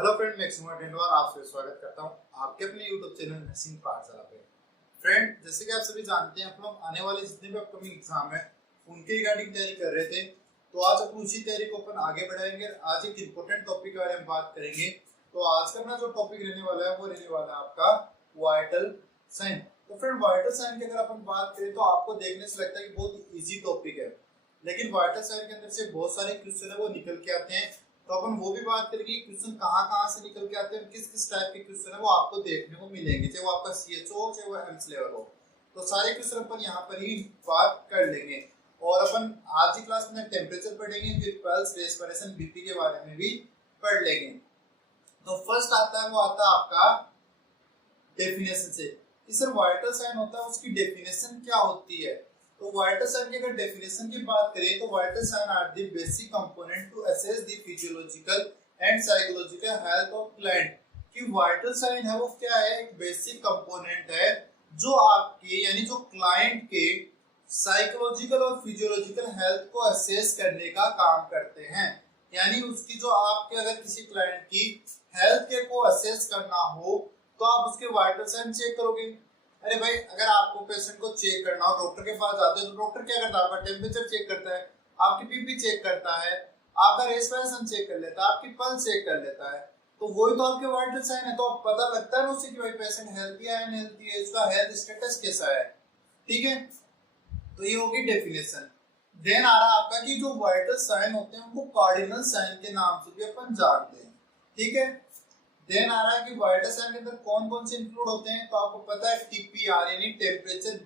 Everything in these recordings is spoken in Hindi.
हेलो फ्रेंड, मैं एक्समोर डेंडवार आपसे स्वागत करता हूं आपके अपने YouTube चैनल नसीम पाठशाला पे। फ्रेंड, जैसे कि आप सभी जानते हैं, हम लोग आने वाले जितने भी अपकमिंग एग्जाम है उनके रिगार्डिंग तैयारी कर रहे थे। तो आज अपन उसी तैयारी को अपन आगे बढ़ाएंगे। आज एक इंपॉर्टेंट टॉपिक के बारे में बात करेंगे। तो आज का अपना जो टॉपिक रहने वाला है वो रहने वाला है आपका वाइटल साइन। तो फ्रेंड, वाइटल साइन की अगर अपन बात करें तो आपको देखने से लगता है कि बहुत इजी टॉपिक है, लेकिन वाइटल साइन के अंदर से बहुत सारे क्वेश्चन है वो निकल के आते हैं। तो अपन वो भी बात करेंगे क्वेश्चन कहाँ से निकल के आते हैं, किस किस टाइप के क्वेश्चन है वो आपको देखने को मिलेंगे, चाहे वो आपका सीएचओ हो चाहे वो एम्स लेवल हो। तो सारे क्वेश्चन अपन यहाँ पर ही बात कर लेंगे। और अपन आज की क्लास में टेम्परेचर पढ़ेंगे, फिर पल्स, रेस्पिरेशन, बीपी के बारे में भी पढ़ लेंगे। तो फर्स्ट आता है वो आता है आपका डेफिनेशन से कि सर वाइटल साइन होता है, उसकी डेफिनेशन क्या होती है। तो वाइटल साइन की अगर डेफिनेशन की बात करें तो vital sign are the basic component to assess the physiological and psychological health of client. कि वाइटल साइन है वो क्या है, एक बेसिक कंपोनेंट है जो आपके यानी जो क्लाइंट के साइकोलॉजिकल और फिजियोलॉजिकल हेल्थ को असेस करने का काम करते हैं। यानी उसकी जो आपके अगर किसी क्लाइंट की हेल्थ के को असेस करना हो तो आप उसके वाइटल साइन चेक करोगे। अरे भाई, अगर आपको पेशेंट को चेक करना हो, डॉक्टर के पास जाते हो तो डॉक्टर क्या करता है, आपका टेम्परेचर चेक करता है, आपकी बीपी चेक करता है, आपका रेस्पिरेशन चेक कर लेता है, आपकी पल्स चेक कर लेता है। तो वही तो आपके वाइटल साइन है। तो आप पता लगता है ना उससे कि भाई पेशेंट हेल्थी है अनहेल्थी है, उसका हेल्थ स्टेटस कैसा है। ठीक है, तो ये होगी डेफिनेशन। देन आ रहा आपका कि जो वाइटल साइन होते हैं उनको कार्डिनल साइन के नाम से भी अपन जानते हैं। ठीक है, देन आ रहा है कि वाइटल साइन के अंदर कौन कौन से इंक्लूड होते हैं। तो आपको पता है टीपीआर यानी टेम्परेचर,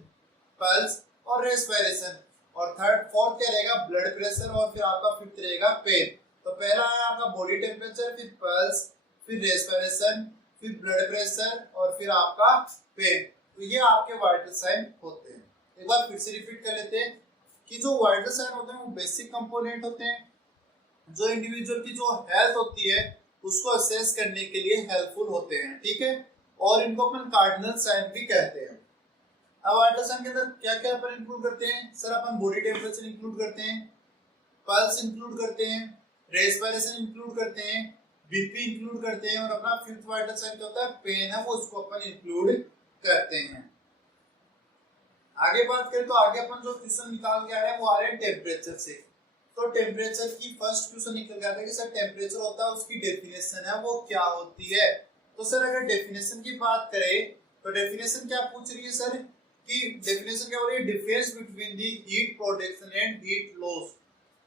पल्स और रेस्पिरेशन। और थर्ड फोर्थ क्या रहेगा, ब्लड प्रेशर। और फिर आपका फिफ्थ रहेगा पेन। तो पहला है आपका बॉडी टेम्परेचर, फिर पल्स, फिर रेस्पिरेशन, फिर ब्लड प्रेशर और फिर आपका पेन। तो ये आपके वाइटल साइन होते हैं। एक बार फिर से रिपीट कर लेते हैं कि जो वाइटल साइन होते हैं वो बेसिक कंपोनेंट होते हैं जो इंडिविजुअल की जो हेल्थ होती है उसको असेस करने के लिए हेल्पफुल होते हैं। ठीक है, और इनको अपन कार्डिनल साइन भी कहते हैं। अब वाइटल साइन के अंदर क्या क्या अपन इंक्लूड करते हैं। सर, अपन बॉडी टेम्परेचर इंक्लूड करते हैं, पल्स इंक्लूड करते हैं, रेस्पिरेशन इंक्लूड करते हैं, बीपी इंक्लूड करते हैं, और अपना फिफ्थ वाइटल साइन क्या होता है, पेन है, वो उसको अपन इंक्लूड करते हैं। आगे बात करें तो आगे अपन जो क्वेश्चन निकाल के आ रहे हैं वो आ रहे हैं टेम्परेचर से। तो टेम्परेचर की फर्स्ट क्वेश्चन निकल गया था कि सर टेम्परेचर होता है, उसकी डेफिनेशन है वो क्या होती है। तो सर अगर डेफिनेशन की बात करें तो डेफिनेशन क्या पूछ रही है सर, कि डेफिनेशन क्या हो रही है, difference between the heat production and heat loss.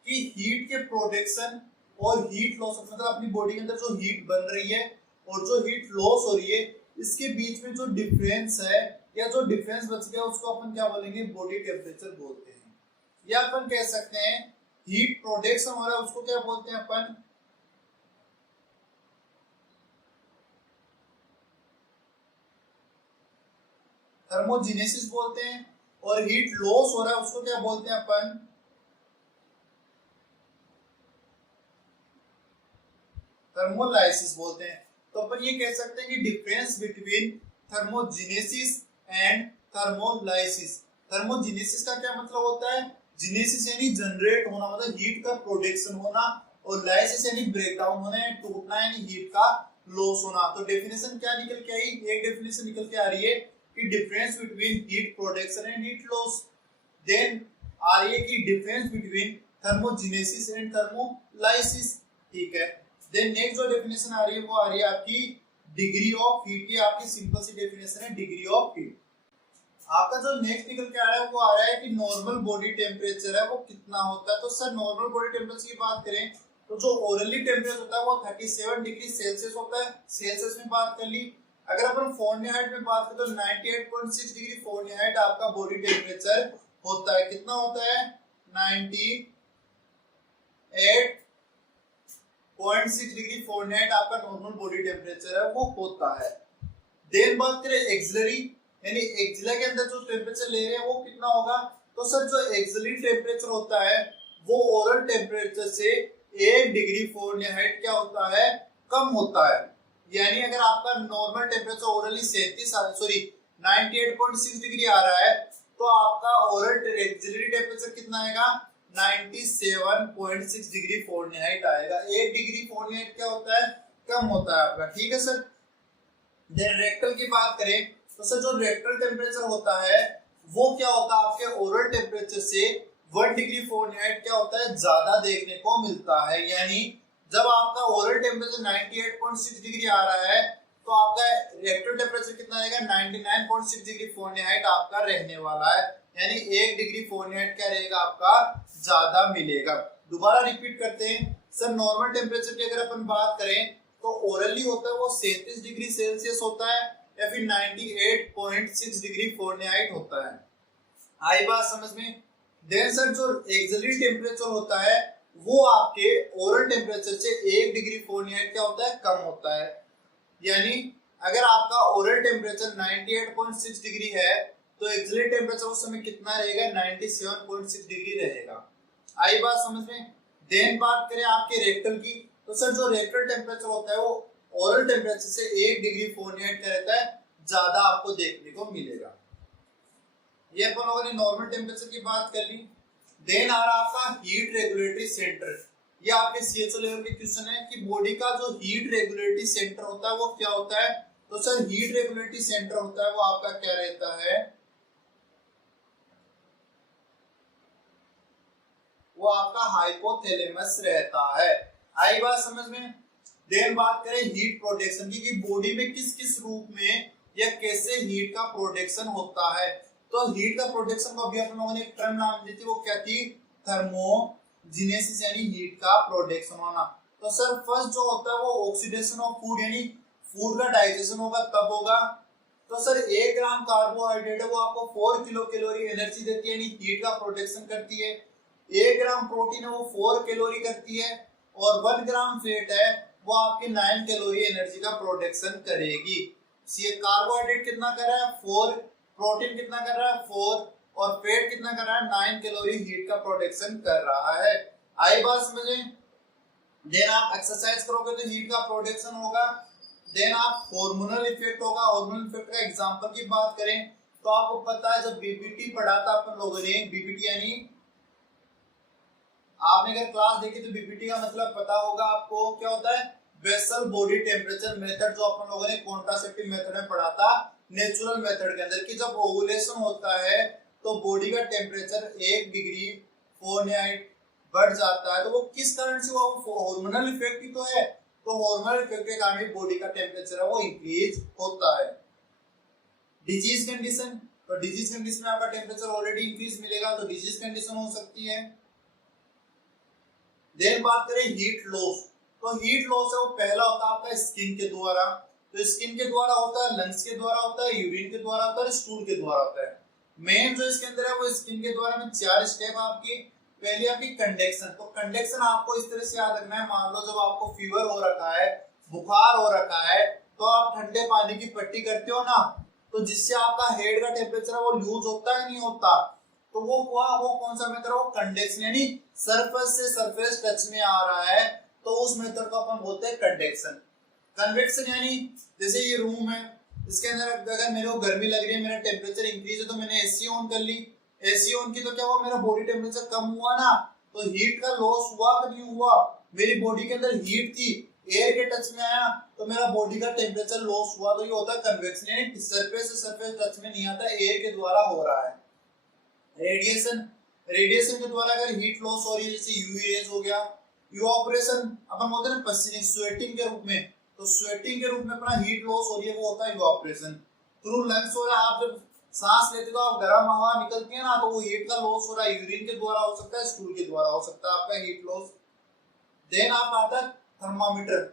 कि हीट के प्रोडक्शन और हीट लॉस, मतलब अपनी बॉडी के अंदर जो हीट बन रही है और जो हीट लॉस हो रही है, इसके बीच में जो डिफरेंस है या जो डिफरेंस बच गया उसको अपन क्या बोलेंगे, बॉडी टेम्परेचर बोलते हैं। या अपन कह सकते हैं हीट प्रोडक्शन हो रहा है उसको क्या बोलते हैं अपन, थर्मोजेनेसिस बोलते हैं। और हीट लॉस हो रहा है उसको क्या बोलते हैं अपन, थर्मोलाइसिस बोलते हैं। तो अपन ये कह सकते हैं कि difference between thermogenesis and thermolysis. Thermogenesis का क्या मतलब होता है, जेनेसिस यानी जनरेट होना, मतलब हीट का प्रोडक्शन होना, और लाइसिस यानी ब्रेकडाउन होना या टूटना यानी हीट का लॉस होना। तो डेफिनेशन क्या निकल के आई, एक डेफिनेशन निकल के आ रही है कि difference between heat production and heat loss. Then आ रही है कि difference between thermogenesis and thermolysis. ठीक है, देन नेक्स्ट जो डेफिनेशन आ रही है वो आ रही है आपकी डिग्री ऑफ हीट की। आपकी सिंपल सी डेफिनेशन है डिग्री ऑफ हीट। आपका जो नेक्स्ट निकल के आ रहा है वो आ रहा है कि नॉर्मल बॉडी टेम्परेचर है वो कितना होता है। तो सर नॉर्मल बॉडी टेम्परेचर की बात करें तो जो ओरली टेम्परेचर होता है वो 37 डिग्री सेल्सियस होता है। सेल्सियस में बात कर ली। अगर अपन फ़ारेनहाइट में बात करें तो 98.6 डिग्री फ़ारेनहाइट आपका बॉडी टेम्परेचर होता है। कितना होता है, 98.6 डिग्री फ़ारेनहाइट आपका नॉर्मल बॉडी टेम्परेचर है वो होता है। देन बात करें एक्सिलरी यानी एक्सिला के अंदर जो टेम्परेचर ले रहे हैं वो कितना होगा। तो सर जो एक्सिलरी टेम्परेचर होता है वो ओरल टेम्परेचर से 1 डिग्री फ़ारेनहाइट क्या होता है, कम होता है। यानी अगर आपका नॉर्मल टेम्परेचर ओरली 98.6 डिग्री आ रहा है तो आपका ओरल एक्सिलरी टेम्परेचर कितना आएगा, 97.6 डिग्री फ़ारेनहाइट आएगा। 1 डिग्री फ़ारेनहाइट क्या होता है, कम होता है आपका, ठीक है सर। देन रेक्टल की बात करें तो सर जो रेक्टल टेम्परेचर होता है वो क्या होता है आपके ओरल टेम्परेचर से 1 डिग्री फ़ारेनहाइट क्या होता है ज्यादा देखने को मिलता है। यानी जब आपका ओरल टेम्परेचर 98.6 डिग्री आ रहा है तो आपका रेक्टल टेम्परेचर कितना रहेगा 99.6 डिग्री फ़ारेनहाइट आपका रहने वाला है। यानी 1 डिग्री फ़ारेनहाइट क्या रहेगा आपका ज्यादा मिलेगा। दोबारा रिपीट करते हैं सर, नॉर्मल टेम्परेचर की अगर अपन बात करें तो ओरली होता है वो 37 डिग्री सेल्सियस होता है या फिर 98.6 डिग्री फ़ारेनहाइट होता है। आई बात समझ में। देन सर जो एक्सिलरी टेम्परेचर होता है वो आपके ओरल टेम्परेचर से 1 डिग्री फ़ारेनहाइट क्या होता है कम होता है। यानी अगर आपका ओरल टेम्परेचर 98.6 डिग्री है तो एक्सिलरी टेम्परेचर उस समय कितना रहेगा 97.6 डिग्री रहेगा। आई बात समझ में। देन बात करें आपके रेक्टल की तो सर जो रेक्टल टेम्परेचर होता है वो ओरल टेम्परेचर से 1 डिग्री फ़ारेनहाइट का रहता है ज्यादा आपको देखने को मिलेगा। ये अपन लोगों ने नॉर्मल टेम्परेचर की बात कर ली। देन आ रहा आपका हीट रेगुलेटरी सेंटर। ये आपके सीएचओ लेवल के क्वेश्चन है कि बॉडी का जो हीट रेगुलेटरी सेंटर होता है वो क्या होता है। तो सर हीट रेगुलेटरी सेंटर होता है वो आपका क्या रहता है, वो आपका हाइपोथैलेमस रहता है। आई बात समझ में। देन बात करें हीट प्रोटेक्शन की कि बॉडी में किस किस रूप में या कैसे हीट का प्रोटेक्शन होता है। तो हीट का प्रोटेक्शन को अभी अपन लोगों ने एक टर्म नाम दी थी, वो क्या थी, थर्मोजेनेसिस, यानी हीट का प्रोटेक्शन होना। तो सर फर्स्ट जो होता है वो ऑक्सीडेशन ऑफ फूड, यानी फूड का डाइजेशन होगा तब होगा। तो सर 1 ग्राम कार्बोहाइड्रेट है वो आपको 4 किलो कैलोरी एनर्जी देती है, यानी हीट का प्रोटेक्शन करती है। 1 ग्राम प्रोटीन है वो 4 कैलोरी करती है और 1 ग्राम फैट है वो आपके 9 कैलोरी एनर्जी का प्रोटेक्शन करेगी। सी कार्बोहाइड्रेट कितना कर रहा है 4, प्रोटीन कितना कर रहा है 4 और फैट कितना कर रहा है 9 कैलोरी हीट का प्रोटेक्शन कर रहा है। आई बात समझे। देन आप एक्सरसाइज करोगे तो हीट का प्रोटेक्शन होगा। देन आप हार्मोनल इफेक्ट होगा। हार्मोनल इफेक्ट का एग्जांपल की बात करें तो आपको पता है जब बीपीटी पढ़ा था अपन लोगों ने, बीपीटी यानी आपने अगर क्लास देखी तो बीपीटी का मतलब पता होगा आपको क्या होता है, बेसल बॉडी टेम्परेचर मेथड, जो अपन लोगों ने कॉन्ट्रासेप्टिव मेथड में पढ़ा था नेचुरल मेथड के अंदर, कि जब ओवुलेशन होता है तो बॉडी का टेम्परेचर 1 डिग्री फ़ारेनहाइट बढ़ जाता है। तो वो किस कारण से, वो हार्मोनल इफेक्ट ही तो है। तो हार्मोनल इफेक्ट के कारण बॉडी का टेम्परेचर है वो इंक्रीज होता है। डिजीज कंडीशन, तो डिजीज कंडीशन में आपका टेम्परेचर ऑलरेडी इंक्रीज मिलेगा तो डिजीज कंडीशन हो सकती है। देन बात करें हीट लॉस, तो हीट लॉस है वो पहला होता है आपका स्किन के द्वारा। तो स्किन के द्वारा होता है, लंग्स के द्वारा होता है, यूरिन के द्वारा होता है, स्टूल के द्वारा होता है। मेन जो इसके अंदर है वो स्किन के द्वारा में 4 स्टेप आपकी। पहली आपकी कंडक्शन, तो कंडक्शन आपको इस तरह से याद रखना है, मान लो जब आपको फीवर हो रखा है, बुखार हो रखा है, तो आप ठंडे पानी की पट्टी करते हो ना, तो जिससे आपका हेड का टेम्परेचर है वो लूज होता है नहीं होता, तो वो कौन सा मेथड है, वो कंडक्शन, यानी सरफेस से सरफेस टच में आ रहा है तो उस मेथड को अपन बोलते हैं कंडक्शन। कन्वेक्शन यानी जैसे ये रूम है, इसके अंदर अगर मेरे को गर्मी लग रही है, मेरा टेम्परेचर इंक्रीज है तो मैंने एसी ऑन कर ली, एसी ऑन की तो क्या हुआ, मेरा बॉडी टेम्परेचर कम हुआ ना, तो हीट का लॉस हुआ कि नहीं हुआ, मेरी बॉडी के अंदर हीट थी, एयर के टच में आया तो मेरा बॉडी का टेम्परेचर लॉस हुआ। तो ये होता है कन्वेक्शन, यानी सरफेस से सरफेस टच में नहीं आता, एयर के द्वारा हो रहा है। रेडिएशन, रेडिएशन के द्वारा अगर हीट लॉस हो रही है, जैसे यूवी रेज हो गया, इवापोरेशन अपन बोलते हैं पसीने स्वेटिंग के रूप में, तो स्वेटिंग के रूप में अपना हीट लॉस हो रही है वो होता है इवापोरेशन। थ्रू लंग्स हो रहा है, आप जब सांस लेते तो आप गर्म हवा निकलती है ना, तो वो हीट का लॉस हो रहा है, यूरिन के द्वारा हो सकता है, स्टूल के द्वारा हो सकता है आपका हीट लॉस। देन आप आता है थर्मामीटर,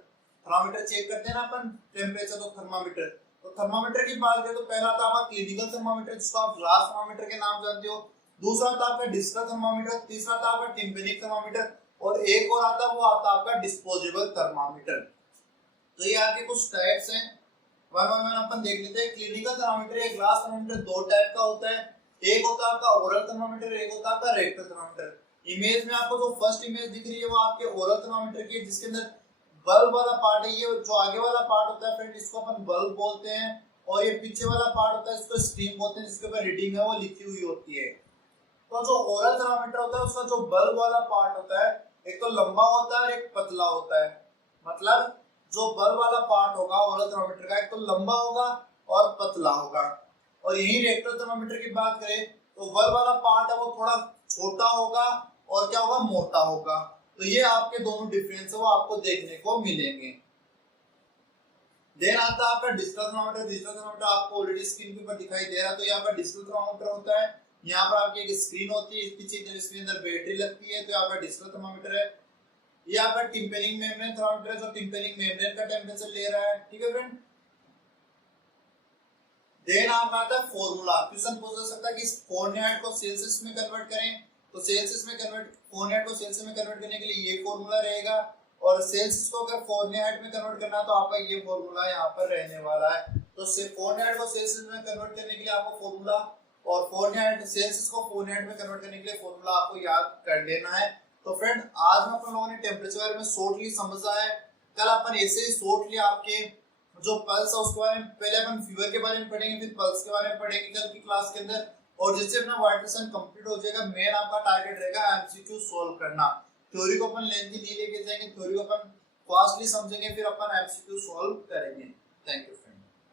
थर्मामीटर चेक करते हैं ना अपन टेम्परेचर, तो थर्मामीटर, तो थर्मामीटर की बात करें तो पहला था आपका क्लिनिकल थर्मामीटर जिसको आप ग्लास थर्मामीटर के नाम जानते हो, दूसरा था आपका डिजिटल थर्मामीटर, तीसरा था आपका टिम्पेनिक थर्मामीटर और एक और आता वो आता आपका डिस्पोजेबल थर्मामीटर। तो ये आपके कुछ टाइप्स हैं, वन बाय वन अपन देख लेते हैं। क्लिनिकल थर्मामीटर या ग्लास थर्मामीटर 2 टाइप का होता है, एक होता है आपका ओरल थर्मामीटर, एक होता है आपका रेक्टल थर्मामीटर। इमेज में आपको जो फर्स्ट इमेज दिख रही है वो आपके ओरल थर्मामीटर की है, जिसके अंदर बल्ब वाला पार्ट है, ये जो आगे वाला पार्ट होता है फ्रेंड इसको अपन बल्ब बोलते हैं, और ये पीछे वाला पार्ट होता है इसको स्क्रीन बोलते हैं, जिसके ऊपर रीडिंग है वो लिखी हुई होती है। तो जो ओरल थर्मामीटर होता है उसका जो बल्ब वाला पार्ट होता है एक तो लंबा होता है और एक पतला होता है, मतलब जो बल वाला पार्ट होगा ओरल थर्मामीटर का, एक तो लंबा होगा और पतला होगा। और यही रेक्टल थर्मामीटर की बात करें तो बल वाला पार्ट है वो थोड़ा छोटा होगा और क्या होगा, मोटा होगा। तो ये आपके दोनों डिफरेंस है वो आपको देखने को मिलेंगे। देन आता है आपका डिजिटल थर्मामीटर। डिजिटल थर्मामीटर आपको ऑलरेडी स्क्रीन के ऊपर दिखाई दे रहा है। तो यहाँ पर डिजिटल थर्मामीटर होता है, यहाँ पर आपकी एक स्क्रीन होती है, इसके अंदर बैटरी लगती है। तो यहाँ पर डिजिटल थर्मामीटर है। ये आपका टिम्पेनिंग मेम्ब्रेन थर्मामीटर है जो टिम्पेनिंग मेम्ब्रेन का टेम्परेचर ले रहा है, ठीक है फ्रेंड। देन आपका आता है फॉर्मूला। क्वेश्चन पूछ सकता है कि फ़ारेनहाइट को सेल्सियस में कन्वर्ट करें, तो सेल्सियस में कन्वर्ट, फ़ारेनहाइट को सेल्सियस में कन्वर्ट करने के लिए ये फॉर्मूला रहेगा, और सेल्सियस को अगर फ़ारेनहाइट में कन्वर्ट करना है तो आपका ये फॉर्मूला यहाँ पर रहने वाला है। तो फ़ारेनहाइट को सेल्सियस में कन्वर्ट करने के लिए आपको फॉर्मूला, और फ़ारेनहाइट सेल्सियस को फ़ारेनहाइट में कन्वर्ट करने के लिए फॉर्मूला आपको याद कर लेना है। तो फ्रेंड आज में अपन लोगों ने टेम्परेचर के बारे में शॉर्टली समझा है। कल अपन ऐसे ही शॉर्टली आपके जो पल्स है उसके बारे में, पहले अपन फीवर के बारे में पढ़ेंगे, फिर पल्स के बारे में पढ़ेंगे कल की क्लास के अंदर। और जिससे अपना वाइट सेशन कंप्लीट हो जाएगा, मेन आपका टारगेट रहेगा एमसीक्यू सॉल्व करना। थ्योरी को अपन लेंथी नहीं लेके जाएंगे, थ्योरी को अपन फास्टली समझेंगे, फिर अपन एमसीक्यू सॉल्व करेंगे। Thank you.